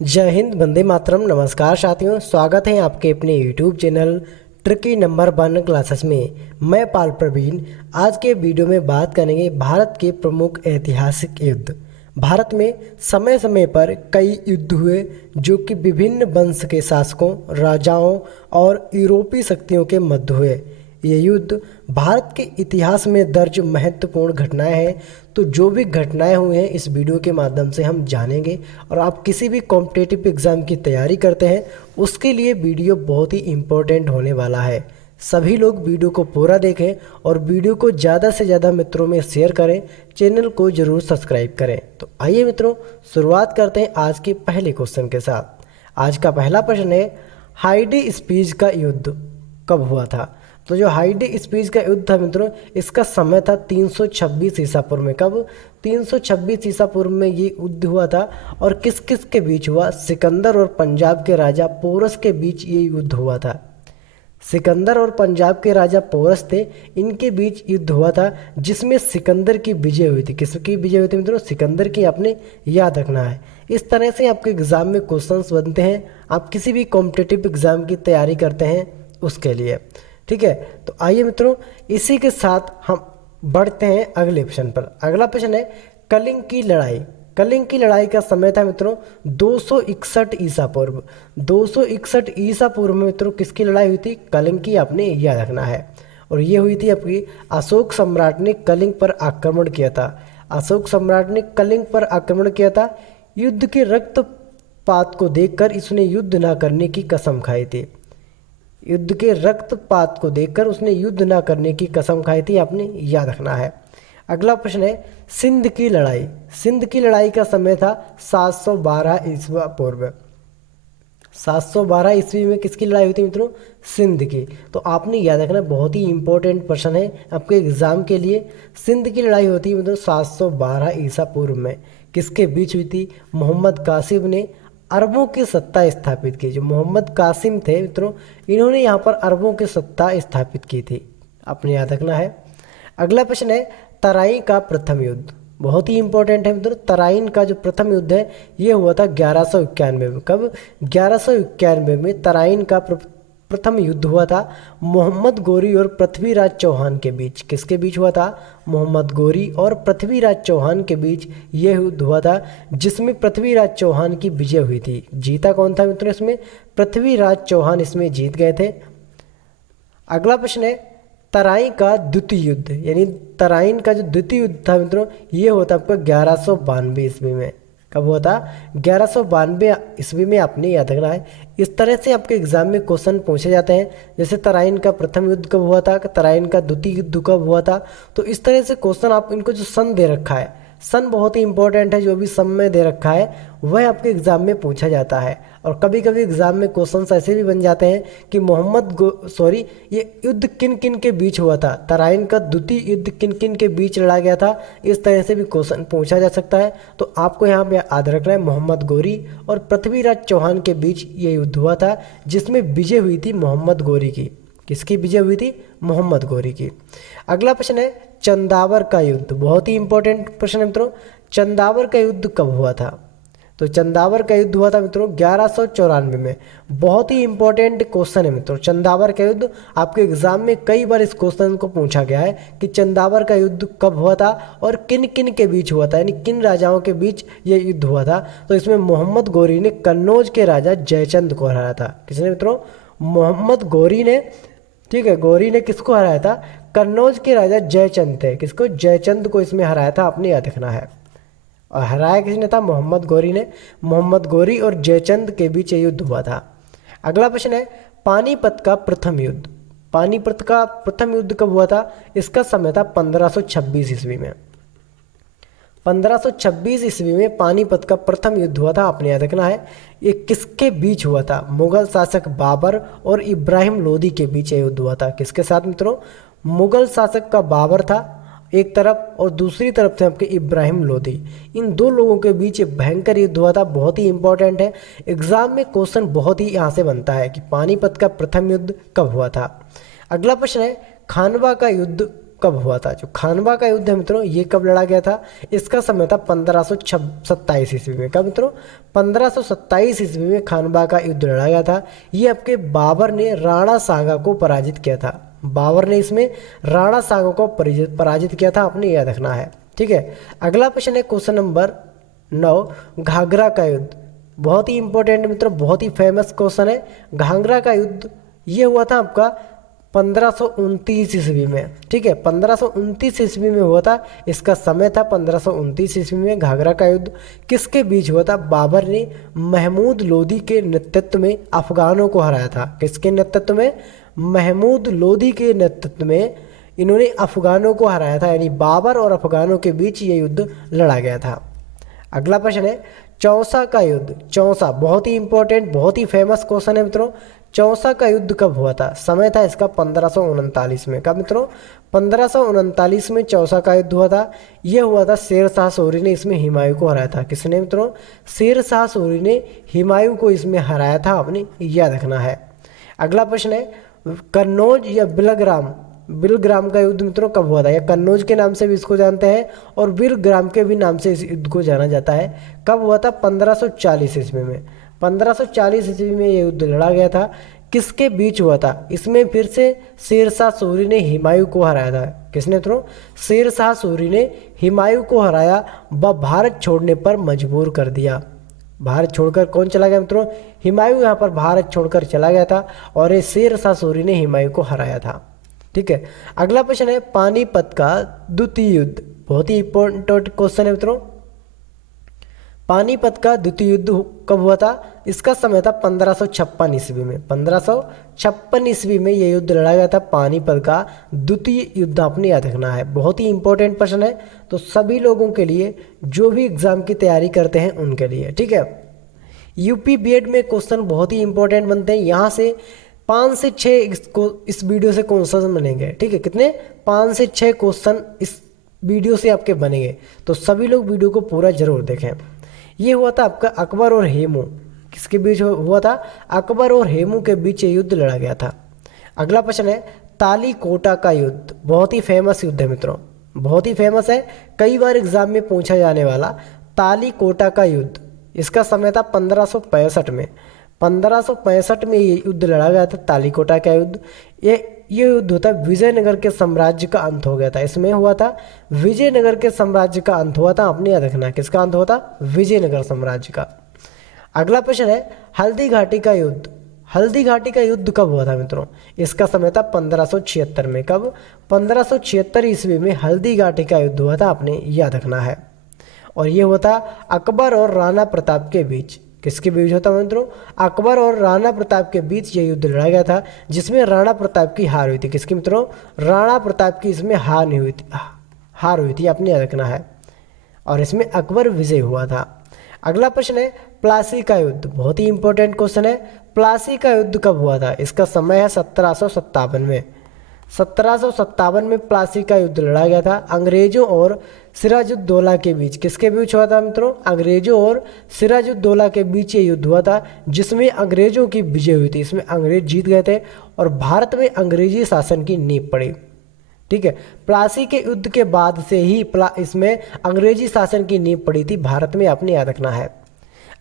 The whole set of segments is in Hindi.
जय हिंद, वंदे मातरम। नमस्कार साथियों, स्वागत है आपके अपने YouTube channel tricky number 1 classes में। मैं पाल प्रवीण। आज के वीडियो में बात करेंगे भारत के प्रमुख ऐतिहासिक युद्ध। भारत में समय समय पर कई युद्ध हुए जो कि विभिन्न वंश के शासकों, राजाओं और यूरोपीय शक्तियों के मध्य हुए। ये युद्ध भारत के इतिहास में दर्ज महत्वपूर्ण घटनाएं हैं। तो जो भी घटनाएं हुई हैं इस वीडियो के माध्यम से हम जानेंगे। और आप किसी भी कॉम्पिटिटिव एग्ज़ाम की तैयारी करते हैं उसके लिए वीडियो बहुत ही इम्पोर्टेंट होने वाला है। सभी लोग वीडियो को पूरा देखें और वीडियो को ज़्यादा से ज़्यादा मित्रों में शेयर करें। चैनल को ज़रूर सब्सक्राइब करें। तो आइए मित्रों, शुरुआत करते हैं आज के पहले क्वेश्चन के साथ। आज का पहला प्रश्न है, हाइडी स्पीच का युद्ध कब हुआ था? तो जो हाइडी स्पीच का युद्ध था मित्रों, इसका समय था 326 ईसा पूर्व में। कब? 326 ईसा पूर्व में ये युद्ध हुआ था। और किस किस के बीच हुआ? सिकंदर और पंजाब के राजा पोरस के बीच ये युद्ध हुआ था। सिकंदर और पंजाब के राजा पोरस थे, इनके बीच युद्ध हुआ था जिसमें सिकंदर की विजय हुई थी। किसकी विजय हुई थी मित्रों? सिकंदर की। आपने याद रखना है। इस तरह से आपके एग्जाम में क्वेश्चंस बनते हैं। आप किसी भी कॉम्पिटिटिव एग्जाम की तैयारी करते हैं उसके लिए, ठीक है। तो आइए मित्रों, इसी के साथ हम बढ़ते हैं अगले प्रश्न पर। अगला प्रश्न है, कलिंग की लड़ाई। कलिंग की लड़ाई का समय था मित्रों 261 ईसा पूर्व। 261 ईसा पूर्व में मित्रों किसकी लड़ाई हुई थी? कलिंग की। आपने याद रखना है। और ये हुई थी आपकी अशोक सम्राट ने कलिंग पर आक्रमण किया था। अशोक सम्राट ने कलिंग पर आक्रमण किया था। युद्ध के रक्तपात को देखकर इसने युद्ध न करने की कसम खाई थी। युद्ध के रक्तपात को देखकर उसने युद्ध न करने की कसम खाई थी। आपने याद रखना है। अगला प्रश्न है, सिंध की लड़ाई। सिंध की लड़ाई का समय था 712 ईसा पूर्व। 712 ईस्वी में किसकी लड़ाई हुई थी मित्रों? सिंध की। तो आपने याद रखना, बहुत ही इंपॉर्टेंट प्रश्न है आपके एग्जाम के लिए। सिंध की लड़ाई होती है मित्रों 712 ईसा पूर्व में। किसके बीच हुई थी? मोहम्मद कासिम ने अरबों की सत्ता स्थापित की। जो मोहम्मद कासिम थे मित्रों, इन्होंने यहाँ पर अरबों की सत्ता स्थापित की थी। आपने याद रखना है। अगला प्रश्न है, तराइन का प्रथम युद्ध। बहुत ही इंपॉर्टेंट है मित्रों। तराइन का जो प्रथम युद्ध है ये हुआ था 1191 में। कब? 1191 में तराइन का प्रथम युद्ध हुआ था मोहम्मद गोरी और पृथ्वीराज चौहान के बीच। किसके बीच हुआ था? मोहम्मद गोरी और पृथ्वीराज चौहान के बीच यह युद्ध हुआ था जिसमें पृथ्वीराज चौहान की विजय हुई थी। जीता कौन था मित्रों इसमें? पृथ्वीराज चौहान इसमें जीत गए थे। अगला प्रश्न है, तराइन का द्वितीय युद्ध। यानी तराइन का जो द्वितीय युद्ध था मित्रों ये हुआ था आपका 1192 ईस्वी में। कब हुआ था? 1192 ईस्वी में। आपने याद रखना है। इस तरह से आपके एग्जाम में क्वेश्चन पूछे जाते हैं। जैसे तराइन का प्रथम युद्ध कब हुआ था, तराइन का द्वितीय युद्ध कब हुआ था। तो इस तरह से क्वेश्चन आप इनको जो सन दे रखा है, सन बहुत ही इंपॉर्टेंट है। जो भी सन में दे रखा है वह आपके एग्जाम में पूछा जाता है। और कभी कभी एग्जाम में क्वेश्चंस ऐसे भी बन जाते हैं कि ये युद्ध किन किन के बीच हुआ था। तराइन का द्वितीय युद्ध किन किन के बीच लड़ा गया था, इस तरह से भी क्वेश्चन पूछा जा सकता है। तो आपको यहाँ पे याद रखना है, मोहम्मद गोरी और पृथ्वीराज चौहान के बीच ये युद्ध हुआ था जिसमें विजय हुई थी मोहम्मद गोरी की। किसकी विजय हुई थी? मोहम्मद गोरी की। अगला प्रश्न है, चंदावर का युद्ध। बहुत ही इंपॉर्टेंट प्रश्न है मित्रों। चंदावर का युद्ध कब हुआ था? तो चंदावर का युद्ध हुआ था मित्रों 1194 में। बहुत ही इंपॉर्टेंट क्वेश्चन है मित्रों। चंदावर का युद्ध आपके एग्जाम में कई बार इस क्वेश्चन को पूछा गया है कि चंदावर का युद्ध कब हुआ था और किन किन के बीच हुआ था, यानी किन राजाओं के बीच ये युद्ध हुआ था। तो इसमें मोहम्मद गोरी ने कन्नौज के राजा जयचंद को हराया था। किसने मित्रों? मोहम्मद गोरी ने, ठीक है, गोरी ने किसको हराया था? कन्नौज के राजा जयचंद थे। किसको? जयचंद को इसमें हराया था। आपने याद रखना है। और हराया किसने था? मोहम्मद गोरी ने। मोहम्मद गोरी और जयचंद के बीच ये युद्ध हुआ था। अगला प्रश्न है, पानीपत का प्रथम युद्ध। पानीपत का प्रथम युद्ध कब हुआ था? इसका समय था 1526 ईस्वी में। 1526 ईस्वी में पानीपत का प्रथम युद्ध हुआ था। आपने याद रखना है। ये किसके बीच हुआ था? मुगल शासक बाबर और इब्राहिम लोदी के बीच ये युद्ध हुआ था। किसके साथ मित्रों? मुगल शासक का बाबर था एक तरफ और दूसरी तरफ थे आपके इब्राहिम लोदी। इन दो लोगों के बीच एक भयंकर युद्ध हुआ था। बहुत ही इंपॉर्टेंट है। एग्जाम में क्वेश्चन बहुत ही यहाँ से बनता है कि पानीपत का प्रथम युद्ध कब हुआ था। अगला प्रश्न है, खानवा का युद्ध कब हुआ था? जो खानवा का युद्ध है मित्रों, ये कब लड़ा गया था? इसका समय था 1527 ईस्वी में। कब मित्रों? 1527 ईस्वी में खानवा का युद्ध लड़ा गया था। ये आपके बाबर ने राणा सांगा को पराजित किया था। बाबर ने इसमें राणा सांगा को पराजित किया था, आपने याद रखना है। ठीक है, अगला प्रश्न है क्वेश्चन नंबर 9, घाघरा का युद्ध। बहुत ही इंपॉर्टेंट मित्रों, बहुत ही फेमस क्वेश्चन है। घाघरा का युद्ध ये हुआ था आपका 1529 ईस्वी में। ठीक है, 1529 ईस्वी में हुआ था। इसका समय था 1529 ईस्वी में। घाघरा का युद्ध किसके बीच हुआ था? बाबर ने महमूद लोदी के नेतृत्व में अफगानों को हराया था। किसके नेतृत्व में? महमूद लोदी के नेतृत्व में इन्होंने अफगानों को हराया था, यानी बाबर और अफगानों के बीच ये युद्ध लड़ा गया था। अगला प्रश्न है चौसा का युद्ध। चौसा बहुत ही इंपॉर्टेंट, बहुत ही फेमस क्वेश्चन है मित्रों। चौसा का युद्ध कब हुआ था? समय था इसका 1539 में। कब मित्रों? 1539 में चौसा का युद्ध हुआ था। यह हुआ था शेर शाह सूरी ने इसमें हुमायूं को हराया था। किसने मित्रों? शेर शाह सूरी ने हुमायूं को इसमें हराया था, आपने याद रखना है। अगला प्रश्न है कन्नौज या बिलग्राम का युद्ध मित्रों कब हुआ था? या कन्नौज के नाम से भी इसको जानते हैं और बिलग्राम के भी नाम से इस युद्ध को जाना जाता है। कब हुआ था? 1540 ईस्वी में। 1540 ईस्वी में ये युद्ध लड़ा गया था। किसके बीच हुआ था? इसमें फिर से शेर शाह सूरी ने हुमायूं को हराया था। किसने मित्रों? शेर शाह सूरी ने हुमायूं को हराया व भारत छोड़ने पर मजबूर कर दिया। भारत छोड़कर कौन चला गया मित्रों? हुमायूं यहाँ पर भारत छोड़कर चला गया था और ये शेर शाह सूरी ने हुमायूं को हराया था। ठीक है, अगला प्रश्न है पानीपत का द्वितीय युद्ध। बहुत ही इंपॉर्टेंट क्वेश्चन है मित्रों। पानीपत का द्वितीय युद्ध कब हुआ था? इसका समय था 1556 ईस्वी में। 1556 ईस्वी में यह युद्ध लड़ा गया था। पानीपत का द्वितीय युद्ध आपने याद रखना है। बहुत ही इंपॉर्टेंट प्रश्न है, तो सभी लोगों के लिए जो भी एग्जाम की तैयारी करते हैं उनके लिए। ठीक है, यूपी बीएड में क्वेश्चन बहुत ही इंपॉर्टेंट बनते हैं। यहाँ से 5 से 6 इस वीडियो से क्वेश्चन बनेंगे। ठीक है, कितने? 5 से 6 क्वेश्चन इस वीडियो से आपके बनेंगे, तो सभी लोग वीडियो को पूरा जरूर देखें। ये हुआ था आपका अकबर और हेमू। किसके बीच हुआ था? अकबर और हेमू के बीच ये युद्ध लड़ा गया था। अगला प्रश्न है तालीकोटा का युद्ध। बहुत ही फेमस युद्ध है मित्रों, बहुत ही फेमस है, कई बार एग्जाम में पूछा जाने वाला तालीकोटा का युद्ध। इसका समय था 1565 में। 1565 में ये युद्ध लड़ा गया था, तालीकोटा का युद्ध। ये युद्ध होता विजयनगर के साम्राज्य का अंत हो गया था। इसमें हुआ था विजयनगर के साम्राज्य का अंत हुआ था, आपने याद रखना। किसका अंत हुआ था? विजयनगर साम्राज्य का। अगला प्रश्न है हल्दी घाटी का युद्ध। हल्दी घाटी का युद्ध कब हुआ था मित्रों? इसका समय था 1576 में। कब? 1576 ईस्वी में हल्दी घाटी का युद्ध हुआ था, आपने याद रखना है। और ये हुआ था अकबर और राणा प्रताप के बीच। किसके बीच होता है मित्रों? अकबर और राणा प्रताप के बीच ये युद्ध लड़ा गया था, जिसमें राणा प्रताप की हार हुई थी। किसकी मित्रों? राणा प्रताप की इसमें हार नहीं हुई थी, हार हुई थी, आपने याद रखना है। और इसमें अकबर विजय हुआ था। अगला प्रश्न है प्लासी का युद्ध। बहुत ही इंपॉर्टेंट क्वेश्चन है। प्लासी का युद्ध कब हुआ था? इसका समय है 1757 में। 1757 में प्लासी का युद्ध लड़ा गया था अंग्रेजों और सिराजुद्दौला के बीच। किसके बीच हुआ था मित्रों? अंग्रेजों और सिराजुद्दौला के बीच ये युद्ध हुआ था, जिसमें अंग्रेजों की विजय हुई थी। इसमें अंग्रेज जीत गए थे और भारत में अंग्रेजी शासन की नींव पड़ी। ठीक है, प्लासी के युद्ध के बाद से ही इसमें अंग्रेजी शासन की नींव पड़ी थी भारत में, आपने याद रखना है।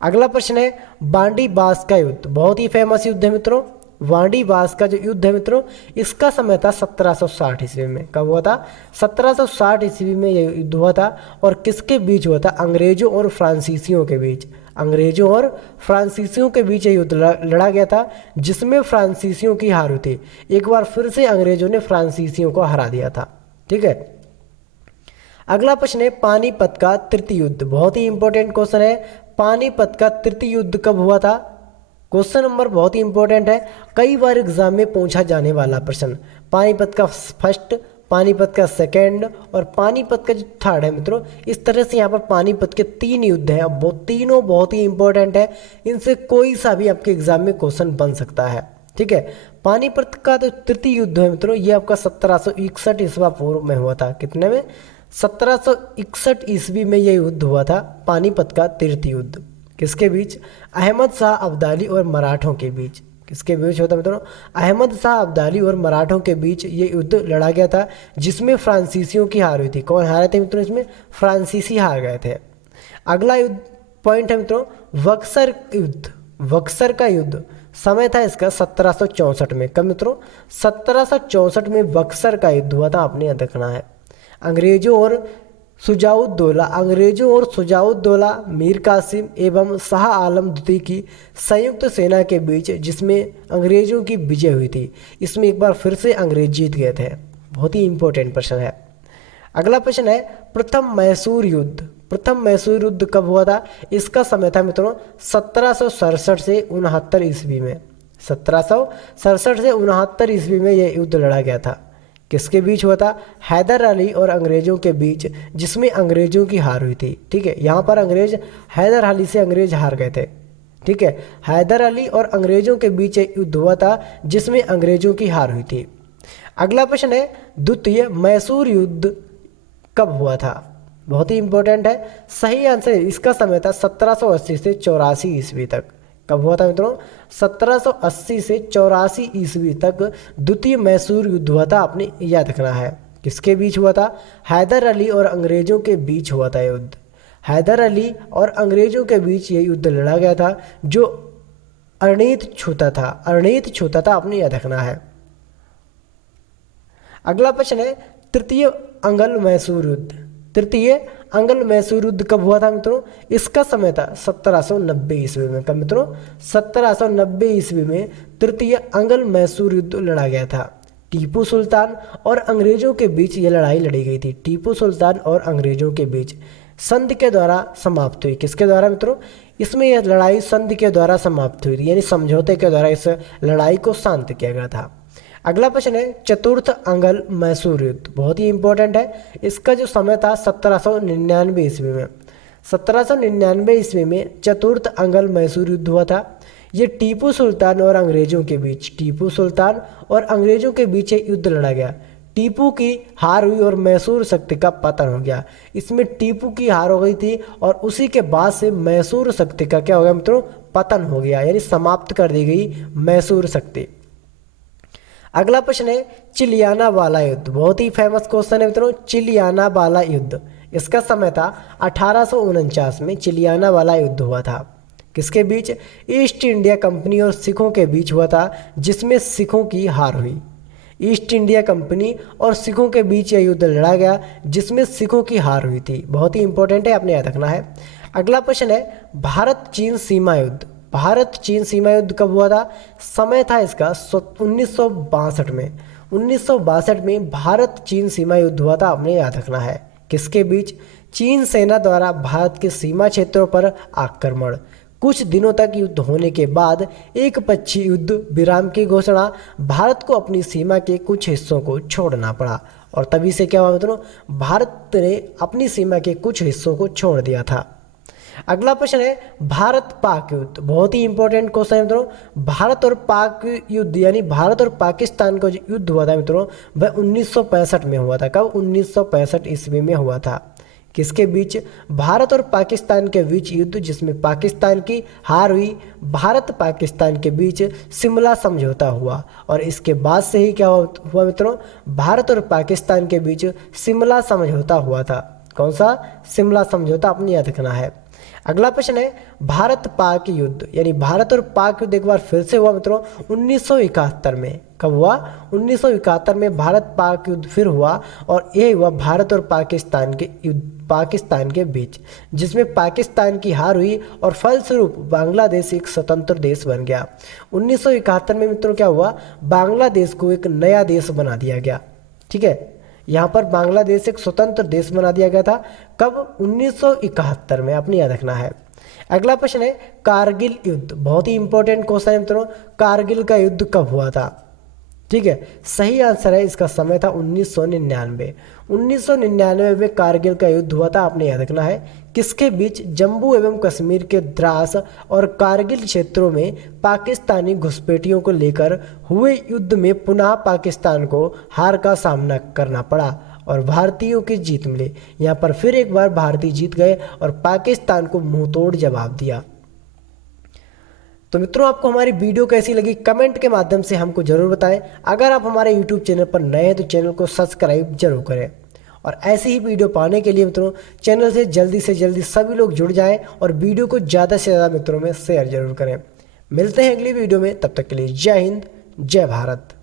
अगला प्रश्न है बांडी बास का युद्ध। बहुत ही फेमस युद्ध है मित्रों। वांडी बास का जो युद्ध है मित्रों, इसका समय था 1760 ईस्वी में। कब हुआ था? 1760 ईस्वी में यह युद्ध हुआ था। और किसके बीच हुआ था? अंग्रेजों और फ्रांसीसियों के बीच। अंग्रेजों और फ्रांसीसियों के बीच यह युद्ध लड़ा गया था, जिसमें फ्रांसीसियों की हार हुई थी। एक बार फिर से अंग्रेजों ने फ्रांसीसियों को हरा दिया था। ठीक है, अगला प्रश्न है पानीपत का तृतीय युद्ध। बहुत ही इंपॉर्टेंट क्वेश्चन है। पानीपत का तृतीय युद्ध कब हुआ था? क्वेश्चन नंबर बहुत ही इंपॉर्टेंट है, कई बार एग्जाम में पूछा जाने वाला प्रश्न। पानीपत का फर्स्ट, पानीपत का सेकंड और पानीपत का जो थर्ड है मित्रों, इस तरह से यहाँ पर पानीपत के 3 युद्ध हैं। अब वो तीनों बहुत ही इंपॉर्टेंट है, इनसे कोई सा भी आपके एग्जाम में क्वेश्चन बन सकता है। ठीक है, पानीपत का जो तृतीय युद्ध है मित्रों, ये आपका 1761 ईस्वी पूर्व में हुआ था। कितने में? 1761 ईस्वी में यह युद्ध हुआ था, पानीपत का तृतीय युद्ध। किसके बीच? अहमद शाह अब्दाली और मराठों के बीच। किसके बीच होता मित्रों? अहमद शाह अब्दाली और मराठों के बीच ये युद्ध लड़ा गया था, जिसमें फ्रांसीसियों की हार हुई थी। कौन हारे थे मित्रों? इसमें फ्रांसीसी हार गए थे। अगला युद्ध पॉइंट है मित्रों बक्सर युद्ध। बक्सर का युद्ध समय था इसका 1764 में। कब मित्रों? 1764 में बक्सर का युद्ध हुआ था, आपने याद रखना है। अंग्रेजों और सुजाउद्दौला मीर कासिम एवं शाह आलम द्वितीय की संयुक्त सेना के बीच, जिसमें अंग्रेजों की विजय हुई थी। इसमें एक बार फिर से अंग्रेज जीत गए थे। बहुत ही इंपॉर्टेंट प्रश्न है। अगला प्रश्न है प्रथम मैसूर युद्ध। प्रथम मैसूर युद्ध कब हुआ था? इसका समय था मित्रों 1767 से 69 ईस्वी में। 1767 से 69 ईस्वी में यह युद्ध लड़ा गया था। किसके बीच हुआ था? हैदर अली और अंग्रेजों के बीच, जिसमें अंग्रेजों की हार हुई थी। ठीक है, यहाँ पर हैदर अली से अंग्रेज हार गए थे। ठीक है, हैदर अली और अंग्रेजों के बीच एक युद्ध हुआ था, जिसमें अंग्रेजों की हार हुई थी। अगला प्रश्न है द्वितीय मैसूर युद्ध कब हुआ था? बहुत ही इंपॉर्टेंट है। सही आंसर इसका समय था 1780 से 84 ईस्वी तक। कब हुआ था मित्रों? 1780 से 84 ईस्वी तक द्वितीय मैसूर युद्ध हुआ था, आपने याद रखना है। किसके बीच हुआ था? हैदर अली और अंग्रेजों के बीच हुआ था युद्ध। हैदर अली और अंग्रेजों के बीच ये युद्ध लड़ा गया था, जो अरणीत छूता था, आपने याद रखना है। अगला प्रश्न है तृतीय अंगल मैसूर युद्ध। तृतीय अंगल मैसूर युद्ध कब हुआ था मित्रों? इसका समय था 1790 ईस्वी में। कब मित्रों? 1790 ईस्वी में तृतीय अंगल मैसूर युद्ध लड़ा गया था। टीपू सुल्तान और अंग्रेजों के बीच ये लड़ाई लड़ी गई थी। टीपू सुल्तान और अंग्रेजों के बीच संधि के द्वारा समाप्त हुई। किसके द्वारा मित्रों? इसमें यह लड़ाई संधि के द्वारा समाप्त हुई थी, यानी समझौते के द्वारा इस लड़ाई को शांत किया गया था। अगला प्रश्न है चतुर्थ अंगल मैसूर युद्ध। बहुत ही इंपॉर्टेंट है। इसका जो समय था 1799 ईस्वी में। 1799 ईस्वी में चतुर्थ अंगल मैसूर युद्ध हुआ था। ये टीपू सुल्तान और अंग्रेजों के बीच एक युद्ध लड़ा गया। टीपू की हार हुई और मैसूर शक्ति का पतन हो गया। इसमें टीपू की हार हो गई थी और उसी के बाद से मैसूर शक्ति का क्या हो गया मित्रों? पतन हो गया, यानी समाप्त कर दी गई मैसूर शक्ति। अगला प्रश्न है चिलियाना वाला युद्ध। बहुत ही फेमस क्वेश्चन है मित्रों, चिलियाना वाला युद्ध। इसका समय था 1849 में चिलियाना वाला युद्ध हुआ था। किसके बीच? ईस्ट इंडिया कंपनी और सिखों के बीच हुआ था, जिसमें सिखों की हार हुई। ईस्ट इंडिया कंपनी और सिखों के बीच यह युद्ध लड़ा गया, जिसमें सिखों की हार हुई थी। बहुत ही इंपॉर्टेंट है, आपने याद रखना है। अगला प्रश्न है भारत चीन सीमा युद्ध। भारत चीन सीमा युद्ध कब हुआ था? समय था इसका 1962 में। 1962 में भारत चीन सीमा युद्ध हुआ था, आपने याद रखना है। किसके बीच? चीन सेना द्वारा भारत के सीमा क्षेत्रों पर आक्रमण। कुछ दिनों तक युद्ध होने के बाद एक पक्षीय युद्ध विराम की घोषणा, भारत को अपनी सीमा के कुछ हिस्सों को छोड़ना पड़ा और तभी से क्या हुआ मित्रों? भारत ने अपनी सीमा के कुछ हिस्सों को छोड़ दिया था। अगला प्रश्न है भारत पाक युद्ध। बहुत ही इंपॉर्टेंट क्वेश्चन है मित्रों। भारत और पाक युद्ध, यानी भारत और पाकिस्तान का जो युद्ध हुआ था मित्रों, वह 1965 में हुआ था। कब? 1965 ईस्वी में हुआ था। किसके बीच? भारत और पाकिस्तान के बीच युद्ध, जिसमें पाकिस्तान की हार हुई। भारत पाकिस्तान के बीच शिमला समझौता हुआ और इसके बाद से ही क्या हुआ मित्रों? भारत और पाकिस्तान के बीच शिमला समझौता हुआ था। कौन सा? शिमला समझौता, अपने याद रखना है। अगला प्रश्न है भारत पाक युद्ध, यानी भारत और पाक युद्ध एक बार फिर से हुआ मित्रों 1971 में। कब हुआ? 1971 में भारत पाक युद्ध फिर हुआ और यह हुआ भारत और पाकिस्तान के बीच, जिसमें पाकिस्तान की हार हुई और फलस्वरूप बांग्लादेश एक स्वतंत्र देश बन गया। 1971 में मित्रों क्या हुआ? बांग्लादेश को एक नया देश बना दिया गया। ठीक है, यहाँ पर बांग्लादेश एक स्वतंत्र देश बना दिया गया था। कब? 1971 में, आपने याद रखना है। अगला प्रश्न है कारगिल युद्ध। बहुत ही इंपॉर्टेंट क्वेश्चन है मित्रों, कारगिल का युद्ध कब हुआ था? ठीक है, सही आंसर है इसका समय था 1999। 1999 में कारगिल का युद्ध हुआ था, आपने याद रखना है। किसके बीच? जम्मू एवं कश्मीर के द्रास और कारगिल क्षेत्रों में पाकिस्तानी घुसपैठियों को लेकर हुए युद्ध में पुनः पाकिस्तान को हार का सामना करना पड़ा और भारतीयों की जीत मिली। यहाँ पर फिर एक बार भारतीय जीत गए और पाकिस्तान को मुंहतोड़ जवाब दिया। तो मित्रों, आपको हमारी वीडियो कैसी लगी कमेंट के माध्यम से हमको जरूर बताएं। अगर आप हमारे यूट्यूब चैनल पर नए हैं तो चैनल को सब्सक्राइब जरूर करें। और ऐसी ही वीडियो पाने के लिए मित्रों चैनल से जल्दी सभी लोग जुड़ जाएं और वीडियो को ज़्यादा से ज़्यादा मित्रों में शेयर जरूर करें। मिलते हैं अगली वीडियो में, तब तक के लिए जय हिंद, जय भारत।